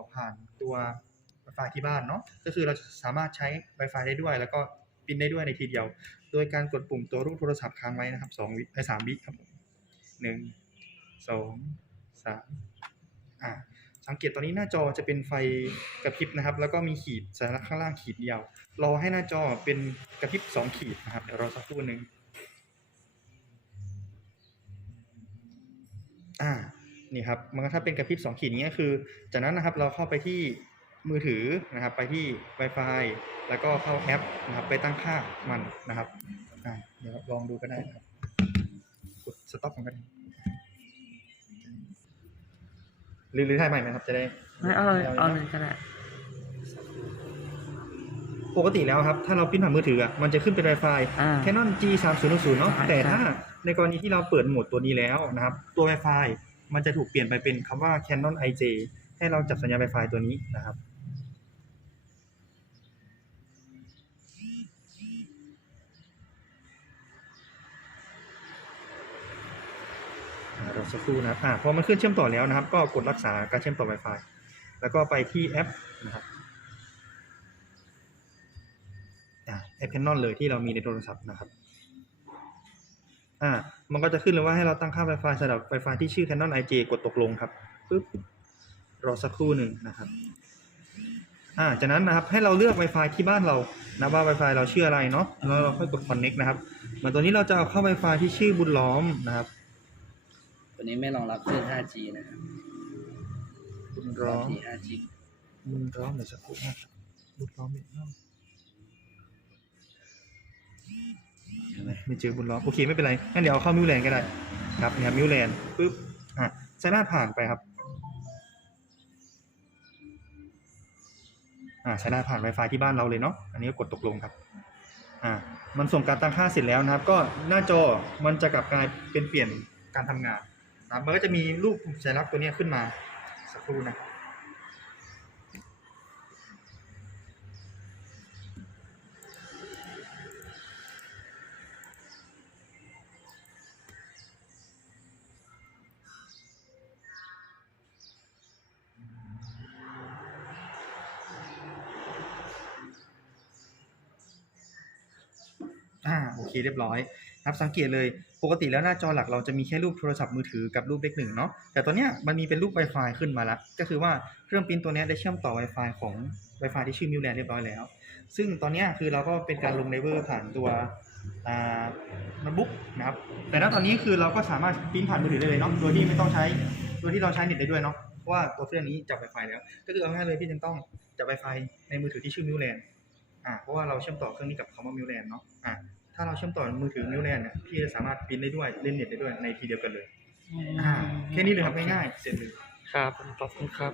อผ่านตัว Wi-Fi ที่บ้านเนาะก็คือเราสามารถใช้ Wi-Fi ได้ด้วย แล้วก็ปินได้ด้วยในทีเดียว โดยการกดปุ่มตัวรูปโทรศัพท์ค้างไว้นะครับ2วิไอ้3วิครับผมหนึ่งสองสามอ่าสังเกตตอนนี้หน้าจอจะเป็นไฟกระพริบนะครับ แล้วก็มีขีดสัญลักษณ์ข้างล่างขีดเดียวรอให้หน้าจอเป็นกระพริบสองขีดนะครับเดี๋ยวรอสักครู่หนึ่งอ่า นี่ครับมันก็ถ้าเป็นกระพริบสองขีดอย่างเงี้ยคือ จากนั้นนะครับเราเข้าไปที่มือถือนะครับ ไปที่ Wi-Fi แล้วก็เข้าแอปนะครับ ไปตั้งค่ามันนะครับอ่าเดี๋ยวลองดูก็ได้นะครับกดสต็อปมันก็ได้หรือหรือถ่ายใหม่ไหมครับจะได้ไม่เอาเลยเอาเลยก็ได้ปกติแล้วครับ ถ้าเราพิมพ์ผ่านมือถืออะมันจะขึ้นเป็น Wi-Fi อ่า Canon G 3 0 0เนาะใช่แต่ใช่ถ้าในกรณีที่เราเปิดโหมดตัวนี้แล้วนะครับ ตัว Wi-Fi มันจะถูกเปลี่ยนไปเป็นคำว่า Canon IJ ให้เราจับสัญญาณ Wi-Fi ตัวนี้นะครับอ่ารอสักครู่นะครับอ่าพอมันขึ้นเชื่อมต่อแล้วนะครับ ก็กดรักษาการเชื่อมต่อ Wi-Fi แล้วก็ไปที่แอปนะครับแอป Canon เลยที่เรามีในโทรศัพท์นะครับ อ่า มันก็จะขึ้นเลยว่าให้เราตั้งค่า Wi-Fi สำหรับ Wi-Fi ที่ชื่อ Canon IJ กดตกลงครับปึ๊บรอสักครู่หนึ่งนะครับ อ่า จากนั้นนะครับให้เราเลือก Wi-Fi ที่บ้านเรานะว่า Wi-Fi เราชื่ออะไรเนาะแล้วเราค่อยกด connect นะครับเหมือนตัวนี้เราจะเอาเข้า Wi-Fi ที่ชื่อบุญล้อมนะครับ ตัวนี้ไม่รองรับคลื่น 5G นะครับบุญล้อมที 5G บุญล้อมเดี๋ยวสักครู่นะครับบุญล้อมอีกรอบ ไม่เจอบุญล้อมโอเคไม่เป็นไรงั้นเดี๋ยวเอาเข้ามิวแลนก็ได้ครับนี่ครับมิวแลนปึ๊บอะใช้หน้าผ่านไปครับอ่าใช้หน้าผ่าน Wi-Fi ที่บ้านเราเลยเนาะ อันนี้ก็กดตกลงครับ อ่า มันส่งการตั้งค่าเสร็จแล้วนะครับ ก็หน้าจอมันจะกลับกลายเป็นเปลี่ยนการทำงานนะมันก็จะมีรูปสัญลักษณ์ตัวเนี้ยขึ้นมา สักครู่นะครับ อ่าโอเคเรียบร้อยครับสังเกตเลยปกติแล้วหน้าจอหลักเราจะมีแค่รูปโทรศัพท์มือถือกับรูปเลขหนึ่งเนาะแต่ตอนเนี้ยมันมีเป็นรูป Wi-Fi ขึ้นมาแล้วก็คือว่าเครื่องปริ้นตัวนี้ได้เชื่อมต่อ Wi-Fi ของ Wi-Fi ที่ชื่อมิวแลนเรียบร้อยแล้ว ซึ่งตอนนี้คือเราก็เป็นการลงไดเวอร์ผ่านตัวโน้ตบุ๊กนะครับแต่ณตอนนี้คือเราก็สามารถปริ้นผ่านมือถือได้เลยเนาะโดยที่ไม่ต้องใช้โดยที่เราใช้เน็ตได้ด้วยเนาะเพราะว่าตัวเครื่องนี้จับ Wi-Fi แล้ว ก็คือเอาง่ายเลยพี่จะต้องจับ Wi-Fi ในมือถือที่ชื่อมิวแลนอ่าเพราะว่าเราเชื่อมต่อเครื่องนี้กับคำว่ามิวแลนเนาะอ่า ถ้าเราเชื่อมต่อมือถือมิวแลนเนี่ยพี่จะสามารถปริ้นได้ด้วยเล่นเน็ตได้ด้วยในทีเดียวกันเลยอ่าแค่นี้เลยครับง่ายๆเสร็จเลย ครับขอบคุณครับ